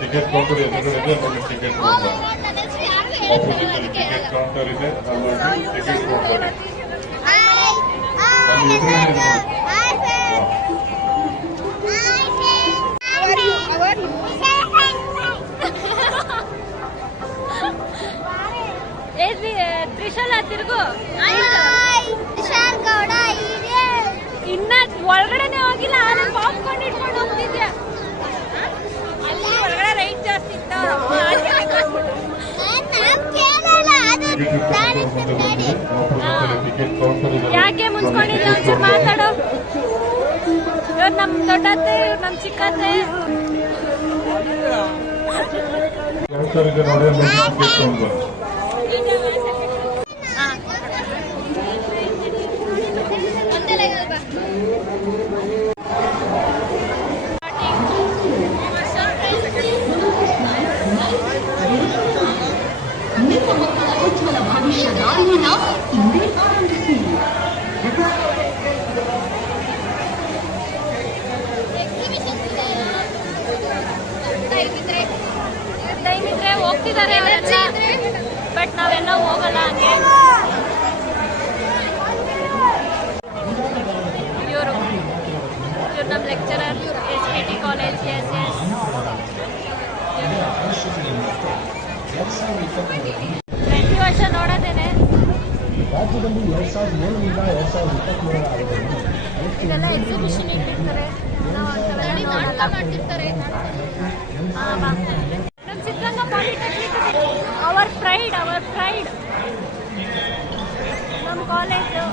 Ticket counter ಎದುರುಗಡೆ ticket opposite ticket counter ಇದೆ. Ticket counter ತ್ರಿಶಾಲ ತಿರುಗು ಇನ್ನ ಒಳಗಡೆನೆ ಹೋಗಿಲ್ಲ. ಪಾಪ್ಕಾರ್ನ್ ಇಟ್ಕೊಂಡು ಹೋಗ್ತಿದ್ಯಾ? ಅಲ್ಲಿ ಒಳಗಡೆ ರೈಟ್ ಜಾಸ್ತಿ ಇತ್ತ. ಯಾಕೆ ಮುನ್ಸ್ಕೊಂಡಿದ್ಯ? ಒಂಚೂರು ಮಾತಾಡೋ. ಇವ್ರು ನಮ್ ದೊಡ್ಡತ್ತೆ, ಇವ್ರು ನಮ್ ಚಿಕ್ಕತ್ತೆ. ದಯವಿದ್ರೆ ಹೋಗ್ತಿದ್ದಾರೆ ಅವರೆಲ್ಲ, ಬಟ್ ನಾವೆಲ್ಲ ಹೋಗಲ್ಲ. ಹಂಗೆ ಇವರು ನಮ್ಮ ಲೆಕ್ಚರರ್ SPT ಕಾಲೇಜ್. ಪ್ರತಿ ವರ್ಷ ನೋಡೋದೇನೆ. ಇದೆಲ್ಲ ಎಕ್ಸಿಬಿಷನ್ ಇಟ್ಟಿರ್ತಾರೆ, ಮಾಡ್ತಿರ್ತಾರೆ. ನಮ್ಮ ಸಿದ್ಧಗಂಗಾ ಪಾಲಿಟೆಕ್ನಿಕ್ ಅವರ್ ಪ್ರೈಡ್ ನಮ್ಮ ಕಾಲೇಜು.